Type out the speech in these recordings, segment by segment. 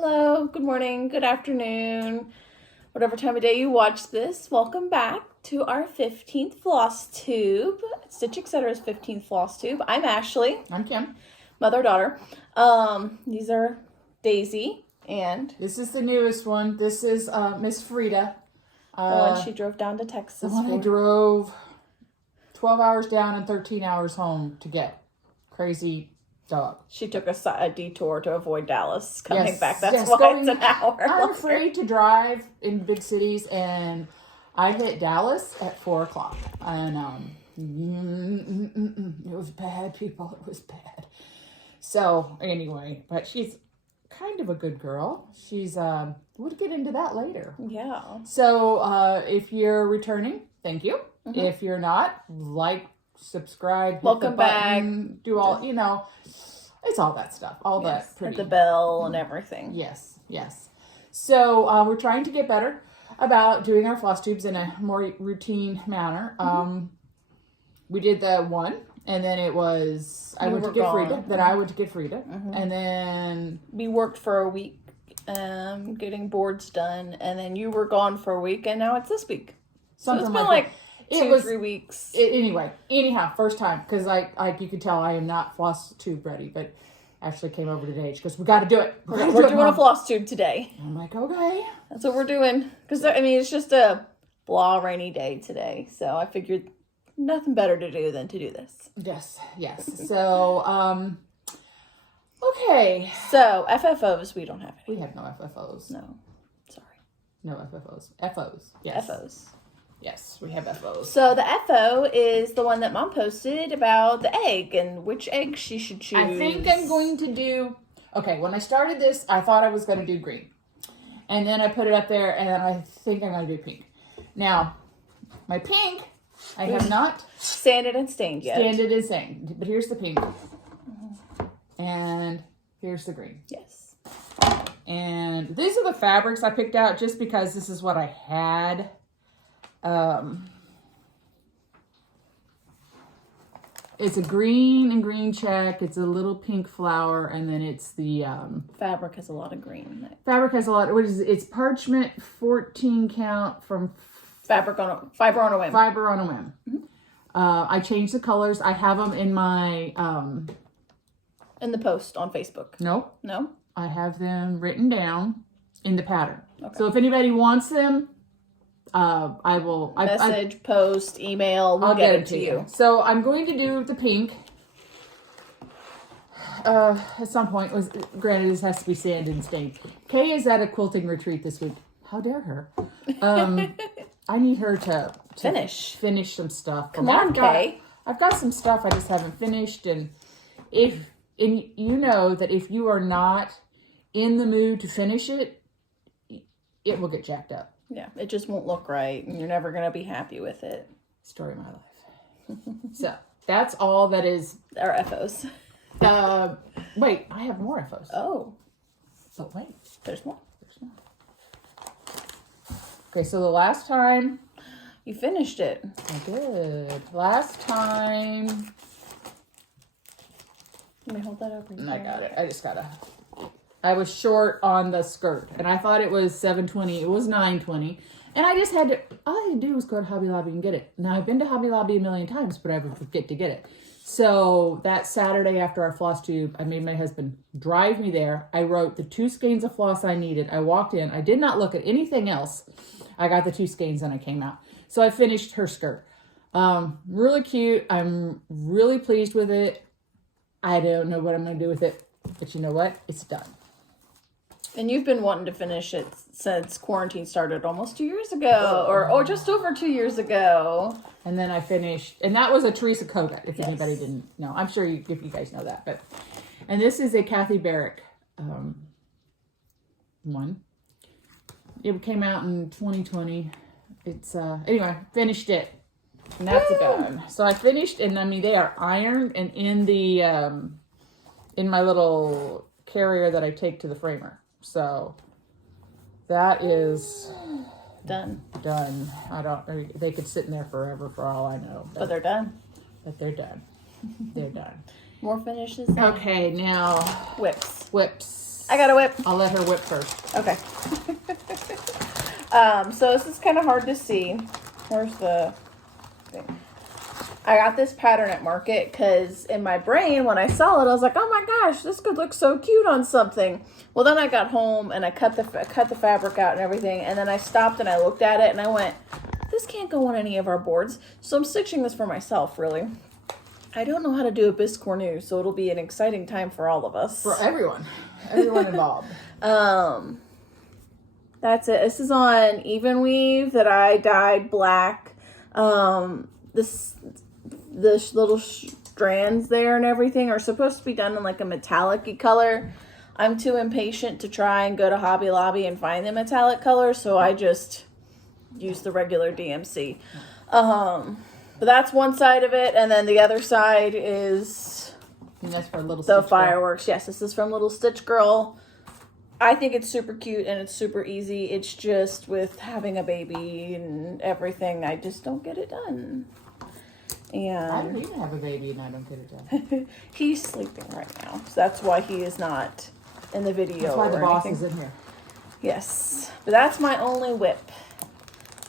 Hello, good morning, good afternoon, whatever time of day you watch this. Welcome back to our 15th Flosstube. Stitch Etc's 15th Flosstube. I'm Ashley. I'm Kim. Mother-daughter. These are Daisy and... This is the newest one. This is Miss Frida. The one she drove down to Texas The one for. I drove 12 hours down and 13 hours home to get. Crazy dog. She took a detour to avoid Dallas coming back. That's yes, why it's an hour. I'm afraid to drive in big cities, and I hit Dallas at 4 o'clock. And it was bad, people. It was bad. So anyway, but she's kind of a good girl. She's we'll get into that later. Yeah. So if you're returning, thank you. Mm-hmm. If you're not, like, subscribe, hit Welcome the button, back. do all, it's all that stuff. All that pretty. Hit the bell and everything. Yes, yes. So we're trying to get better about doing our floss tubes in a more routine manner. Mm-hmm. We did the one, and then it was, I went to get Frida, then I went to get Frida, and then... We worked for a week, getting boards done, and then you were gone for a week, and now it's this week. Something so it's been like 3 weeks. Anyhow, first time, because you could tell I am not floss tube ready, but Ashley came over today. She goes, we got to do it. We're doing a floss tube today. I'm like, okay. That's what we're doing. Because, it's just a blah rainy day today. So I figured nothing better to do than to do this. Yes. So, okay. So, FFOs, we don't have any. We have no FFOs. No. Sorry. No FFOs. FOs. Yes. FOs. Yes, we have FOs. So the FO is the one that Mom posted about the egg and which egg she should choose. I think I'm going to do... Okay, when I started this, I thought I was going to do green. And then I put it up there, and then I think I'm going to do pink. Now, my pink, I have not... Sanded and stained yet. Sanded and stained. But here's the pink. And here's the green. Yes. And these are the fabrics I picked out just because this is what I had. It's a green and green check. It's a little pink flower, and then it's the fabric has a lot of green in it. Fabric has a lot. What is it? It's parchment 14 count from Fiber on a Whim. Fiber on a Whim. Mm-hmm. I changed the colors. I have them in my in the post on Facebook. Nope. No. I have them written down in the pattern. Okay. So if anybody wants them, I will post, email. We'll get it to you. So I'm going to do the pink. At some point, granted this has to be sanded and stained. Kay is at a quilting retreat this week. How dare her? I need her to finish some stuff. Come on, Kay. I've got some stuff I just haven't finished, and you know that if you are not in the mood to finish it, it will get jacked up. Yeah, it just won't look right, and you're never going to be happy with it. Story of my life. So, that's all that is... Our FOs. Wait, I have more FOs. Oh. But wait. There's more. Okay, so the last time... You finished it. I did. Last time... Let me hold that up. I got it. I just got to... I was short on the skirt, and I thought it was $7.20. It was $9.20, and I just had to. All I had to do was go to Hobby Lobby and get it. Now I've been to Hobby Lobby a million times, but I would forget to get it. So that Saturday after our floss tube, I made my husband drive me there. I wrote the 2 skeins of floss I needed. I walked in. I did not look at anything else. I got the 2 skeins and I came out. So I finished her skirt. Really cute. I'm really pleased with it. I don't know what I'm going to do with it, but you know what? It's done. And you've been wanting to finish it since quarantine started almost 2 years ago, or just over 2 years ago. And then I finished, and that was a Teresa Kogut, if anybody didn't know. I'm sure if you guys know that. And this is a Kathy Barrick one. It came out in 2020. It's, anyway, finished it. And that's done. So I finished, and they are ironed and in the, in my little carrier that I take to the framer. So that is done. They could sit in there forever for all I know. But they're done. But they're done. They're done. More finishes. Okay, now whips. Whips. I got a whip. I'll let her whip first. Okay. So this is kind of hard to see. Where's the thing? I got this pattern at Market because in my brain, when I saw it, I was like, oh my gosh, this could look so cute on something. Well, then I got home and I cut the fabric out and everything. And then I stopped and I looked at it and I went, this can't go on any of our boards. So I'm stitching this for myself, really. I don't know how to do a bisque cornu, so it'll be an exciting time for all of us. For everyone involved. That's it. This is on Even Weave that I dyed black. The little strands there and everything are supposed to be done in like a metallic-y color. I'm too impatient to try and go to Hobby Lobby and find the metallic color, so I just use the regular DMC. But that's one side of it, and then the other side is And that's for Little the Stitch fireworks. Girl. Yes, this is from Little Stitch Girl. I think it's super cute and it's super easy. It's just with having a baby and everything, I just don't get it done. And I don't even have a baby and I don't get it done. he's sleeping right now, so that's why he is not in the video. That's why the boss anything. is in here. Yes, but that's my only whip.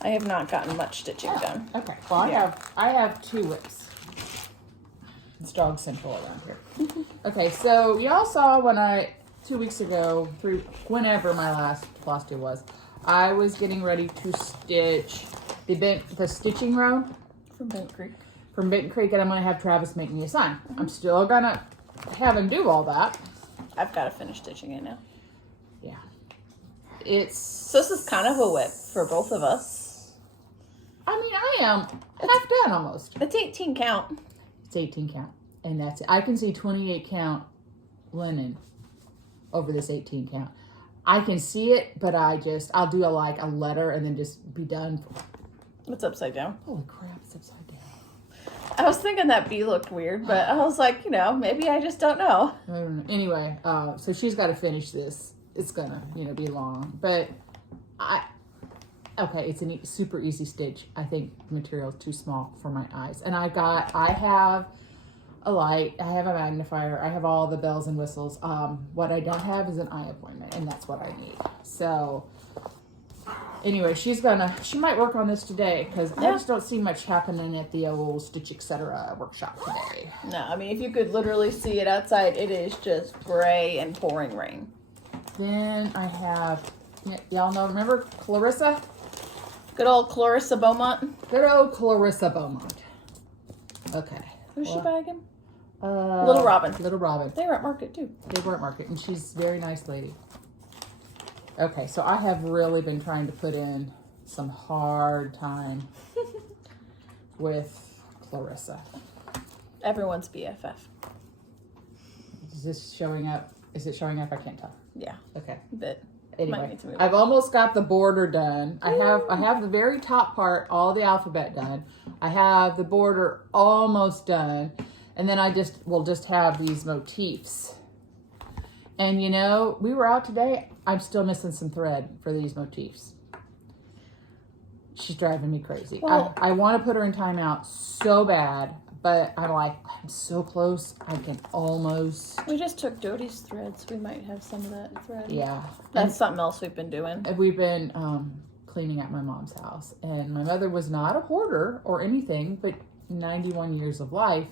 I have not gotten much stitching done. Okay. Well, I have 2 whips. It's dog central around here. Okay, so y'all saw when 2 weeks ago, whenever my last Flosstube was, I was getting ready to stitch the stitching row From Bent Creek. from Benton Creek, and I'm gonna have Travis make me a sign. I'm still gonna have him do all that. I've got to finish stitching it now. Yeah. So this is kind of a whip for both of us. I mean, I am half done almost. It's 18 count. It's 18 count, and that's it. I can see 28 count linen over this 18 count. I can see it, but I'll do a letter and then just be done. It's upside down. Holy crap, it's upside down. I was thinking that B looked weird, but I was like, maybe I just don't know. I don't know. Anyway, so she's got to finish this. It's gonna, be long, but okay, it's a super easy stitch. I think the material is too small for my eyes, and I have a light, I have a magnifier, I have all the bells and whistles. What I don't have is an eye appointment, and that's what I need. So anyway, she might work on this today, because I just don't see much happening at the old Stitch Etc. workshop today. No, I mean, if you could literally see it outside, it is just gray and pouring rain. Then I have, y'all know, remember Clarissa? Good old Clarissa Beaumont. Good old Clarissa Beaumont. Okay. Who's she by again? Little Robin. Little Robin. They were at Market too. They were at Market, and she's a very nice lady. Okay, so I have really been trying to put in some hard time with Clarissa. Everyone's BFF. Is this showing up? Is it showing up? I can't tell. Yeah. Okay. But Anyway, I've almost got the border done. I have the very top part, all the alphabet done. I have the border almost done, and then we'll just have these motifs. And we were out today. I'm still missing some thread for these motifs. She's driving me crazy. Well, I want to put her in timeout so bad, but I'm so close. I can almost. We just took Jody's threads. We might have some of that thread. Yeah. That's something else we've been doing. We've been cleaning at my mom's house, and my mother was not a hoarder or anything, but 91 years of life,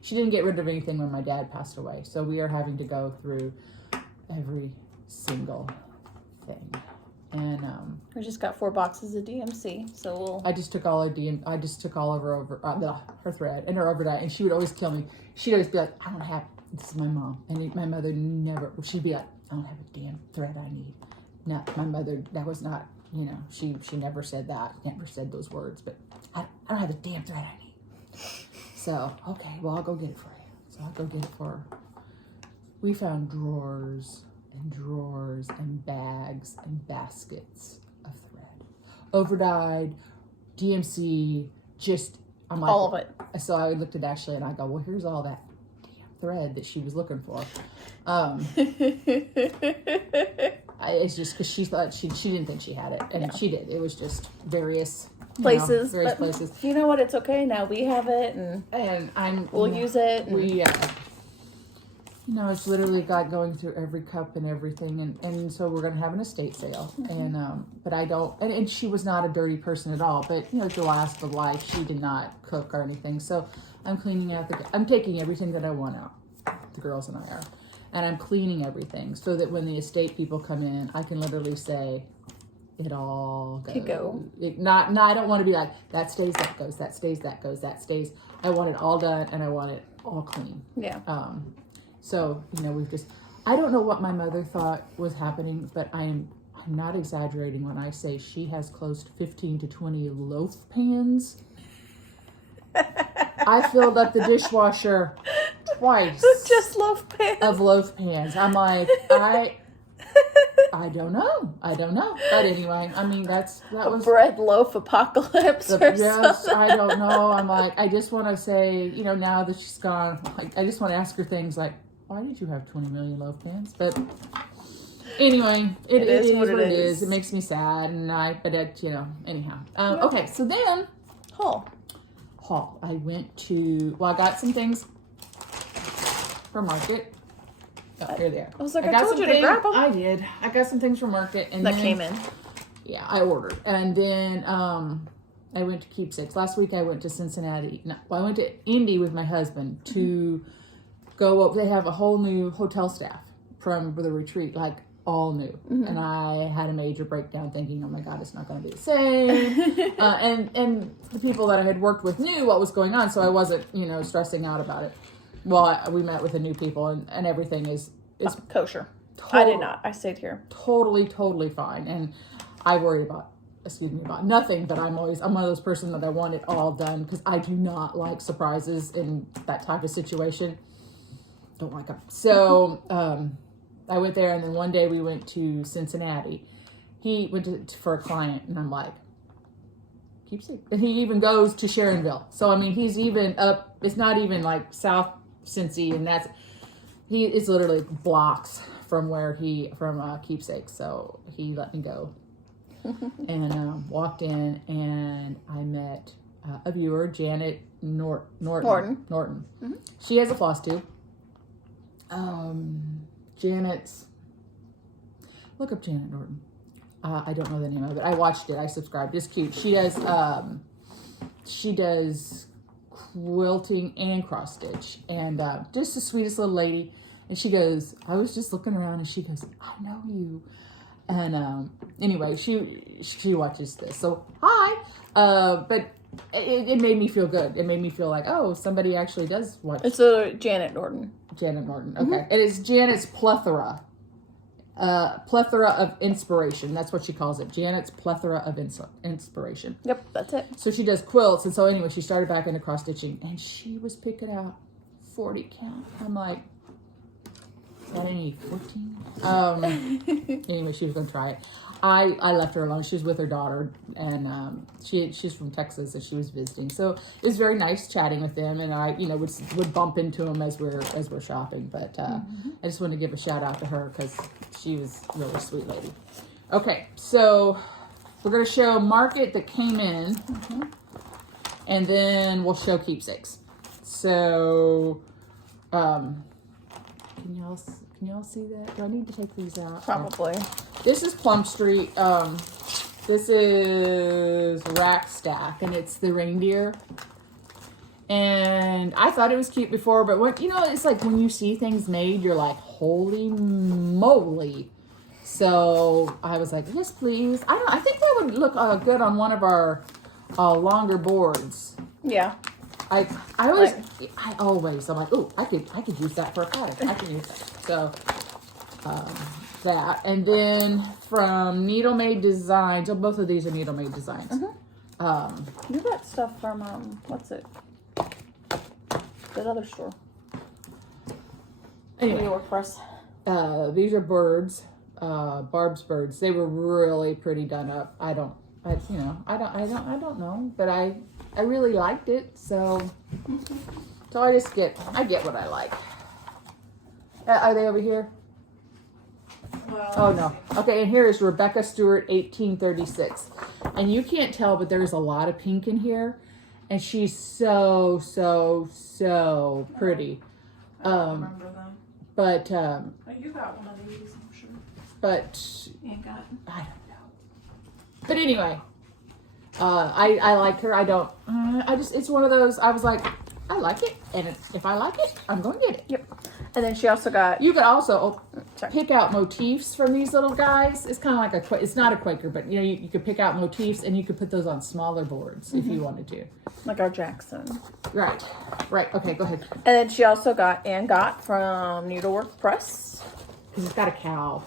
she didn't get rid of anything when my dad passed away. So we are having to go through every single thing. And we just got 4 boxes of DMC, so we'll. I just took all of her thread and her overnight, and she would always kill me. She'd always be like, "I don't have." This is my mom, and my mother never. She'd be like, "I don't have a damn thread I need." No, my mother. That was not. She never said that. Never said those words. But I don't have a damn thread I need. So okay, well I'll go get it for you. So I'll go get it for her. We found drawers and drawers and bags and baskets of thread. Overdyed, DMC, I'm like... all of it. So I looked at Ashley and I go, well, here's all that damn thread that she was looking for. It's just because she thought she didn't think she had it. And she did. It was just various... places. Places. You know what? It's okay now. We have it, and we'll use it. you know, it's literally got going through every cup and everything, and so we're gonna have an estate sale, and but I don't, and she was not a dirty person at all, but you know, the last of life, she did not cook or anything, so I'm cleaning out I'm taking everything that I want out, the girls and I are, and I'm cleaning everything so that when the estate people come in, I can literally say, it all goes. I don't want to be like, that stays, that goes, that stays, that goes, that stays. I want it all done, and I want it all clean. Yeah. So, you know, I don't know what my mother thought was happening, but I'm not exaggerating when I say she has close to 15 to 20 loaf pans. I filled up the dishwasher twice. Just loaf pans. Of loaf pans. I'm like, I don't know. But anyway, I mean, that was bread loaf apocalypse. Yes, I don't know. I'm like, I just want to say, you know, now that she's gone, like, I just want to ask her things like, why did you have 20 million loaf pans? But anyway, it is what it is. It makes me sad, you know, anyhow. Okay, so then haul. I went to, I got some things for Market. Oh, here they are. I was like, I told you to grab them. I did. I got some things from Market, and that came in. Yeah, I ordered, and then I went to Keepsakes last week. I went to Cincinnati. No, I went to Indy with my husband to go up. They have a whole new hotel staff from the retreat, like all new. And I had a major breakdown, thinking, "Oh my God, it's not going to be the same." And the people that I had worked with knew what was going on, so I wasn't, you know, stressing out about it. Well, we met with the new people, and everything is kosher. I did not. I stayed here. Totally fine. And I worry about nothing, but I'm one of those person that I want it all done, because I do not like surprises in that type of situation. Don't like them. So I went there, and then one day we went to Cincinnati. He went for a client, and I'm like, Keepsake. And he even goes to Sharonville. So I mean, he's even up. It's not even like South Cincy, and it's literally blocks from Keepsake. So he let me go, and walked in, and I met a viewer, Janet Norton. Mm-hmm. She has a Flosstube. Look up Janet Norton. I don't know the name of it. I watched it. I subscribed. It's cute. She does quilting and cross stitch, and just the sweetest little lady. And she goes, I was just looking around, and she goes, I know you. And anyway, she watches this. So hi. But it made me feel good. It made me feel like, oh, somebody actually does watch. It's a Janet Norton. Janet Norton. Okay. It is Janet's plethora of inspiration. That's what she calls it. Janet's plethora of inspiration. Yep, that's it. So she does quilts, and so anyway, she started back into cross stitching, and she was picking out 40 count. I'm like, I need 14. Anyway, she was gonna try it. I left her alone. She was with her daughter, and she's from Texas, and she was visiting. So it was very nice chatting with them, and I, you know, would bump into them as we're shopping. But I just wanted to give a shout out to her because she was a really sweet lady. Okay, so we're gonna show Market that came in, and then we'll show Keepsakes. So, can y'all see that? Do I need to take these out? Probably. This is Plum Street. This is Rack Stack, and it's the reindeer. And I thought it was cute before, but when, you know, it's like when you see things made, you're like, holy moly. So I was like, yes, please. I think that would look good on one of our longer boards. Yeah. I'm like, oh, I could use that for a cottage. I can use that. So that, and then from Needle Made Designs. Oh, both of these are Needle Made Designs. You got stuff from what's it? That other store. Anyway, you work for us. These are birds, Barb's birds. They were really pretty done up. I don't know, but I really liked it. So I get what I like. Are they over here? Well, oh no. Okay, and here is Rebecca Stewart, 1836, and you can't tell, but there's a lot of pink in here, and she's so pretty. I don't remember them. But you got one of these, I'm sure. but You ain't got. I don't know. But anyway, I like her. I don't. I just it's one of those. I was like, I like it, and if I like it, I'm going to get it. Yep. And then she also got. You could also pick out motifs from these little guys. It's kind of like it's not a Quaker, but you know, you could pick out motifs and you could put those on smaller boards if you wanted to. Like our Jackson. Right. Okay, go ahead. And then she also got from Needlework Press. Because it's got a cow.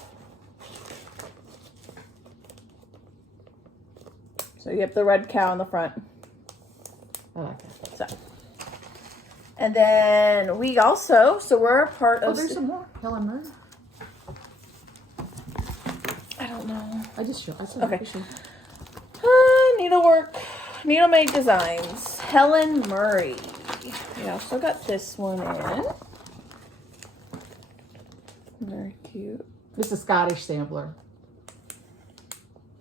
So you have the red cow in the front. I like that. So. And then we also, we're a part of. Oh, there's some more. Helen Murray. I don't know. I said Okay. Needle Made Designs. Helen Murray. We also got this one in. Very cute. This is a Scottish sampler.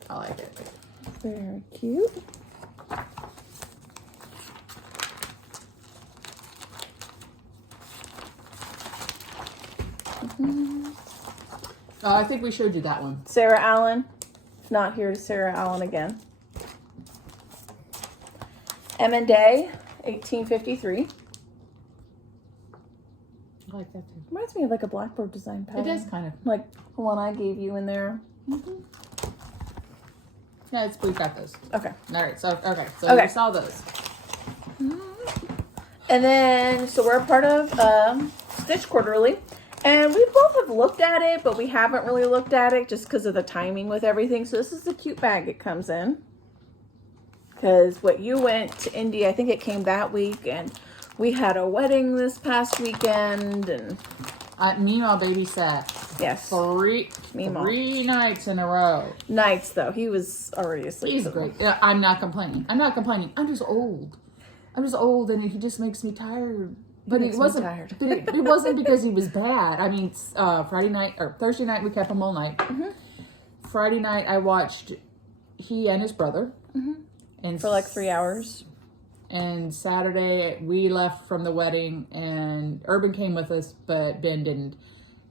I like it. Very cute. Oh, I think we showed you that one. Sarah Allen. If not, here's Sarah Allen again. M & Day, 1853. I like that too. Reminds me of like a blackboard design pattern. It does kind of. Like the one I gave you in there. Yeah, we've got those. Okay. All right. So Okay. we saw those. And then, we're a part of Stitch Quarterly. And we both have looked at it, but we haven't really looked at it just because of the timing with everything. So this is the cute bag it comes in. Because what you went to Indy, I think it came that week. And we had a wedding this past weekend. And Meemaw babysat. yes. Three nights in a row. Nights, though. He was already asleep. He's great. Yeah, I'm not complaining. I'm just old. And he just makes me tired. But it wasn't. It wasn't because he was bad. I mean, Thursday night we kept him all night. Mm-hmm. Friday night I watched he and his brother, and For like 3 hours. And Saturday we left from the wedding, and Urban came with us, but Ben didn't.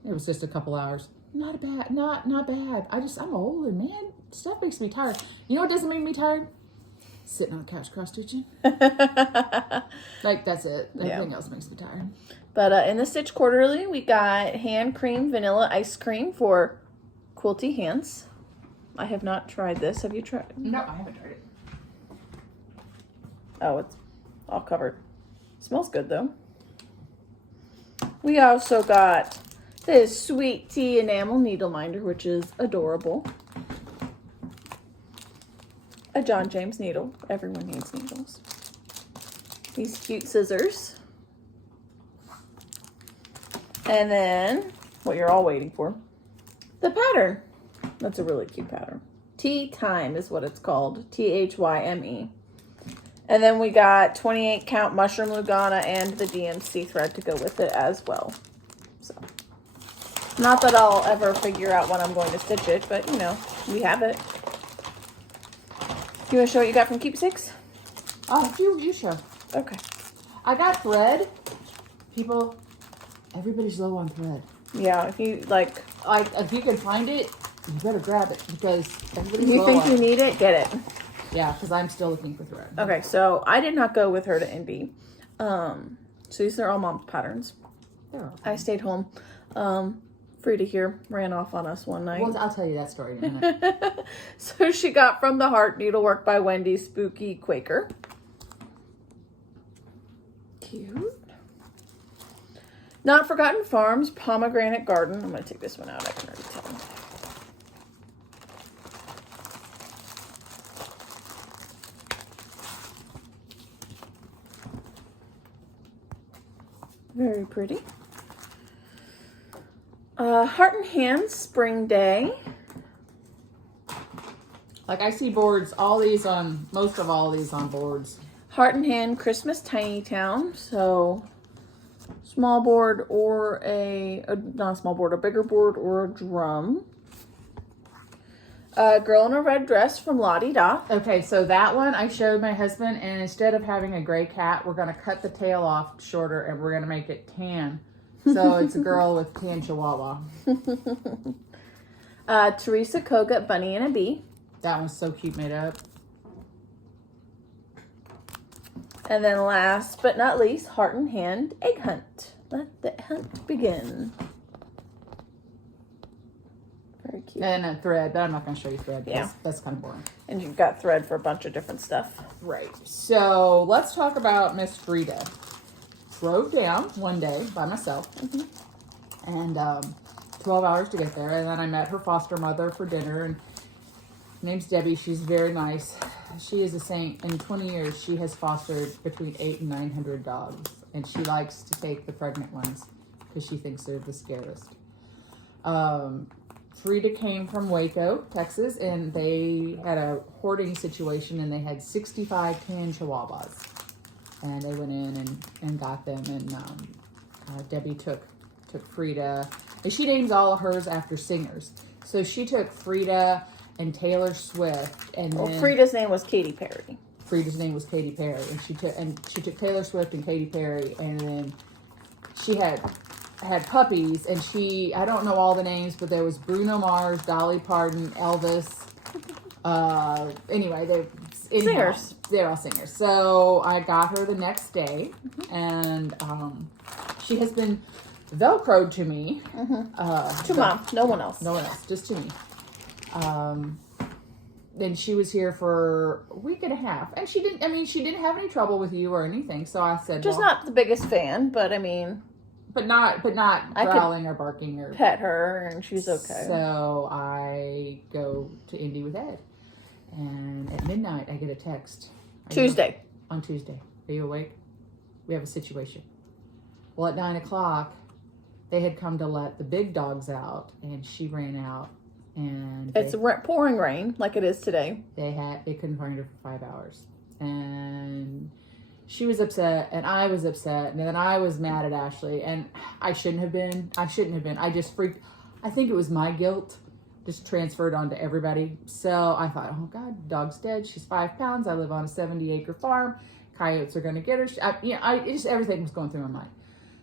It was just a couple hours. Not bad. I'm old, and man, stuff makes me tired. You know what doesn't make me tired? Sitting on the couch cross-stitching. Like, that's it. Everything else makes me tired. But in the Stitch Quarterly, we got hand cream vanilla ice cream for quilty hands. I have not tried this. Have you tried it? No, I haven't tried it. Oh, it's all covered. Smells good, though. We also got this Sweet Tea Enamel Needle Minder, which is adorable. A John James needle. Everyone needs needles. These cute scissors. And then, what you're all waiting for, the pattern. That's a really cute pattern. Tea Time is what it's called. Thyme. And then we got 28 count mushroom Lugana and the DMC thread to go with it as well. So, not that I'll ever figure out when I'm going to stitch it, but you know, we have it. You want to show what you got from Keepsakes? Oh, you show. Okay. I got thread. Everybody's low on thread. Yeah, if you if you can find it, you better grab it because everybody's you low think on you it. need it, get it. Yeah, because I'm still looking for thread. Okay, so I did not go with her to NB. So these are all mom's patterns. I stayed home. Frida here ran off on us one night. Well, I'll tell you that story in a minute. So she got From the Heart Needlework by Wendy Spooky Quaker. Cute. Not Forgotten Farms Pomegranate Garden. I'm going to take this one out. I can already tell. Very pretty. Heart and Hands Spring Day. Like I see boards, most of all these on boards. Heart and Hand Christmas Tiny Town. So small board or not a small board, a bigger board or a drum. Girl in a Red Dress from Lottie Da. Okay, so that one I showed my husband, and instead of having a gray cat, we're going to cut the tail off shorter and we're going to make it tan. So it's a girl with tan chihuahua. Teresa Koga, Bunny and a Bee. That one's so cute, made up. And then last but not least, Heart and Hand Egg Hunt. Let the hunt begin. Very cute. And a thread, but I'm not going to show you thread because Yeah. that's kind of boring. And you've got thread for a bunch of different stuff. Right. So let's talk about Miss Frida. Drove down one day by myself. And 12 hours to get there. And then I met her foster mother for dinner. And her name's Debbie. She's very nice. She is a saint. In 20 years, she has fostered between 800 and 900 dogs. And she likes to take the pregnant ones because she thinks they're the scariest. Frida came from Waco, Texas, and they had a hoarding situation, and they had 65 tan chihuahuas. And they went in and got them, and Debbie took Frida. And she names all of hers after singers. So she took Frida and Taylor Swift, and then Frida's name was Katy Perry. Frida's name was Katy Perry, and she took Taylor Swift and Katy Perry, and then she had puppies, and I don't know all the names, but there was Bruno Mars, Dolly Parton, Elvis. Anyway, Singers. They're all singers. So I got her the next day, and she has been Velcroed to me. To Mom, no one else. No one else, just to me. Then she was here for a week and a half, and she didn't have any trouble with you or anything. So I said, Just not the biggest fan, but I mean, but not growling or barking or pet her, and she's okay. So I go to Indy with Ed, and at midnight I get a text. Tuesday. On Tuesday. Are you awake? We have a situation. Well, at 9 o'clock, they had come to let the big dogs out, and she ran out, and It's pouring rain like it is today. they couldn't find her for 5 hours, and she was upset, and I was upset, and then I was mad at Ashley, and I shouldn't have been. I just freaked. I think it was my guilt just transferred onto everybody. So I thought, oh God, dog's dead. She's 5 pounds. I live on a 70-acre farm. Coyotes are going to get her. Everything was going through my mind.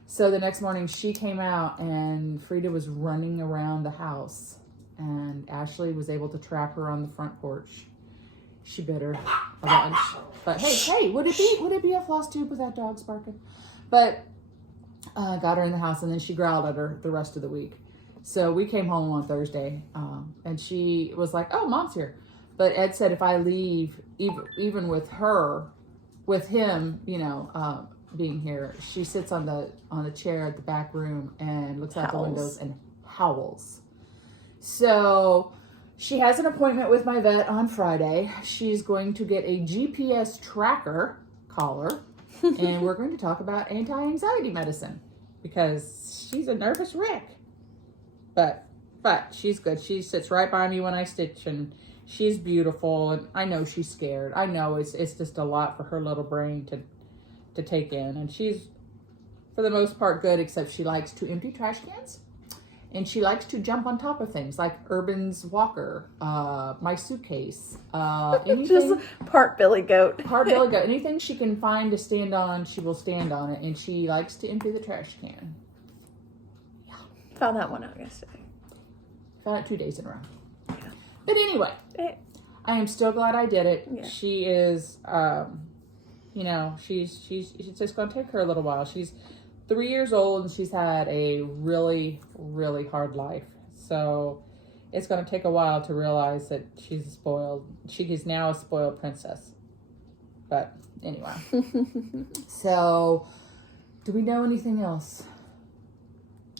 So the next morning she came out, and Frida was running around the house, and Ashley was able to trap her on the front porch. She bit her a bunch. But hey, would it be a Flosstube with that dog barking? But got her in the house, and then she growled at her the rest of the week. So we came home on Thursday, and she was like, "Oh, Mom's here." But Ed said if I leave, even with him, being here, she sits on the chair at the back room and looks out the windows and howls. So she has an appointment with my vet on Friday. She's going to get a GPS tracker collar, and we're going to talk about anti-anxiety medicine because she's a nervous wreck. But she's good. She sits right by me when I stitch, and she's beautiful, and I know she's scared. I know it's just a lot for her little brain to take in, and she's for the most part good, except she likes to empty trash cans. And she likes to jump on top of things like Urban's walker, my suitcase, anything. Just part Billy Goat. Part Billy Goat. Anything she can find to stand on, she will stand on it. And she likes to empty the trash can. Yeah. Found that one out yesterday. Found it 2 days in a row. Yeah. But anyway, I am still glad I did it. Yeah. She is, she's just going to take her a little while. She's 3 years old, and she's had a really, really hard life. So it's going to take a while to realize that she is now a spoiled princess. But anyway. So, do we know anything else?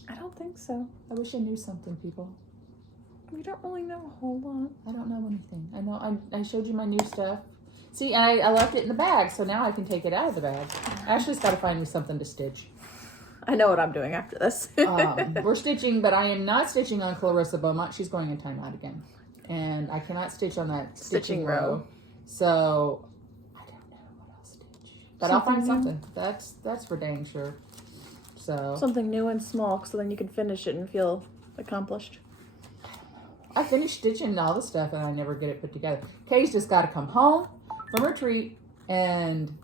I don't think so. I wish I knew something, people. We don't really know a whole lot. I don't know anything. I know I showed you my new stuff. See, I left it in the bag, so now I can take it out of the bag. Ashley's got to find me something to stitch. I know what I'm doing after this. We're stitching, but I am not stitching on Clarissa Beaumont. She's going in timeout again. And I cannot stitch on that stitching row. So, I don't know what I'll stitch. But I'll find something. That's for dang sure. So Something new and small, so then you can finish it and feel accomplished. I finished stitching all the stuff, and I never get it put together. Kay's just got to come home from retreat and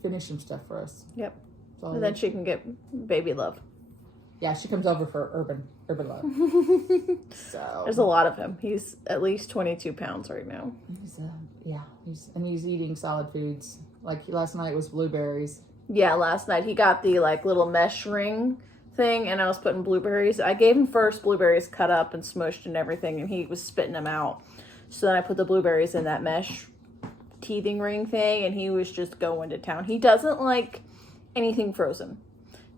finish some stuff for us. Yep. And then she can get baby love. Yeah, she comes over for urban love. So there's a lot of him. He's at least 22 pounds right now. He's eating solid foods. Like last night was blueberries. Yeah, last night he got the like little mesh ring thing, and I was putting blueberries. I gave him first blueberries cut up and smushed and everything, and he was spitting them out. So then I put the blueberries in that mesh teething ring thing, and he was just going to town. He doesn't like anything frozen.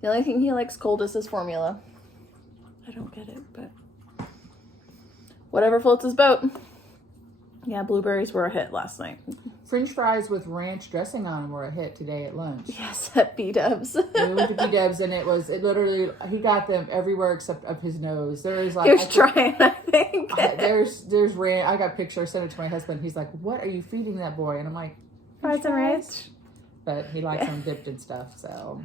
The only thing he likes cold is his formula. I don't get it, but whatever floats his boat. Yeah, blueberries were a hit last night. French fries with ranch dressing on them were a hit today at lunch. Yes, at B-Dubs. We went to B-Dubs, and it literally, he got them everywhere except up his nose. There is like... He was trying, I think. There's ranch. I got a picture, I sent it to my husband. He's like, what are you feeding that boy? And I'm like, Fries and ranch. But he likes them dipped and stuff, so...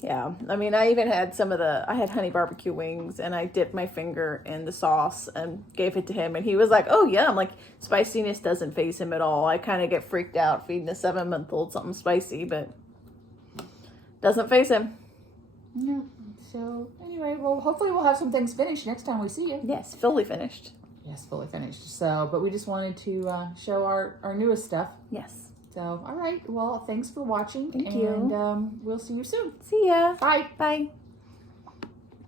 Yeah, I mean, I even had I had honey barbecue wings, and I dipped my finger in the sauce and gave it to him, and he was like, oh yeah. I'm like, spiciness doesn't faze him at all. I kind of get freaked out feeding a 7-month-old something spicy, but doesn't faze him. No. So anyway, well, hopefully we'll have some things finished next time we see you. Yes, fully finished. Yes, fully finished. So, but we just wanted to show our newest stuff. Yes. So, all right. Well, thanks for watching. Thank you. And we'll see you soon. See ya. Bye. Bye.